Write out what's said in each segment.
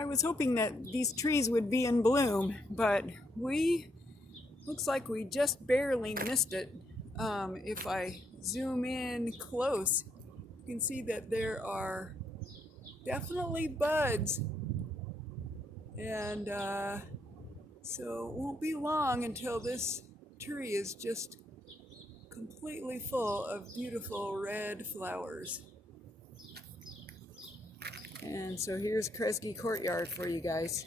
I was hoping that these trees would be in bloom, but looks like we just barely missed it. If I zoom in close, you can see that there are definitely buds, and so it won't be long until this tree is just completely full of beautiful red flowers. And so here's Kresge Courtyard for you guys.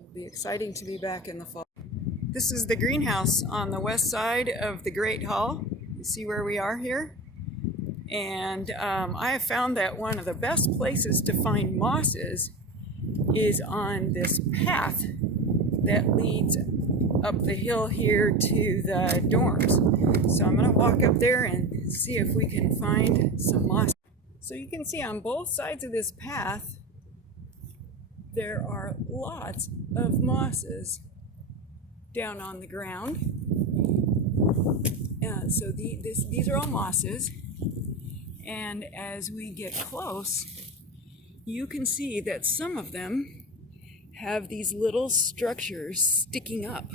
It'll be exciting to be back in the fall. This is the greenhouse on the west side of the Great Hall. You see where we are here? And I have found that one of the best places to find mosses is on this path that leads up the hill here to the dorms. So I'm going to walk up there and see if we can find some moss. So you can see on both sides of this path there are lots of mosses down on the ground. So these are all mosses, and as we get close you can see that some of them have these little structures sticking up.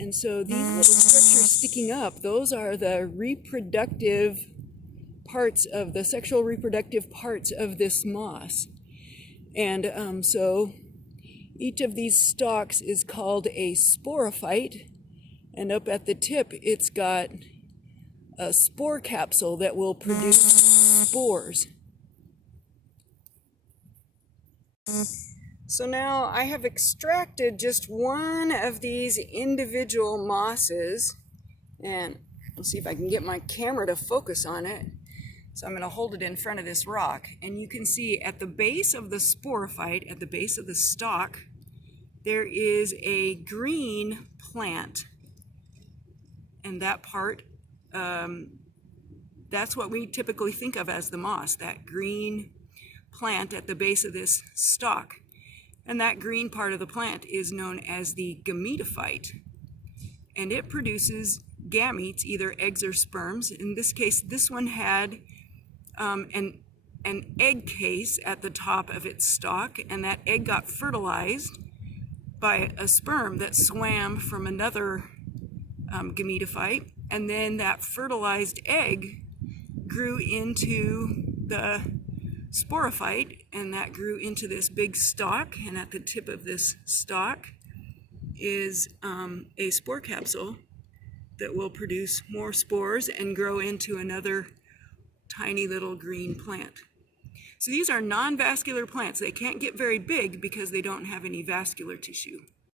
And so these little structures sticking up, those are the reproductive parts of the sexual reproductive parts of this moss. And so each of these stalks is called a sporophyte, and up at the tip it's got a spore capsule that will produce spores. So now I have extracted just one of these individual mosses, and let's see if I can get my camera to focus on it. So I'm going to hold it in front of this rock, and you can see at the base of the sporophyte, at the base of the stalk, there is a green plant. And that part, that's what we typically think of as the moss, that green plant at the base of this stalk. And that green part of the plant is known as the gametophyte. And it produces gametes, either eggs or sperms. In this case, this one had an egg case at the top of its stalk, and that egg got fertilized by a sperm that swam from another gametophyte, and then that fertilized egg grew into the sporophyte, and that grew into this big stalk, and at the tip of this stalk is a spore capsule that will produce more spores and grow into another tiny little green plant. So these are non-vascular plants. They can't get very big because they don't have any vascular tissue.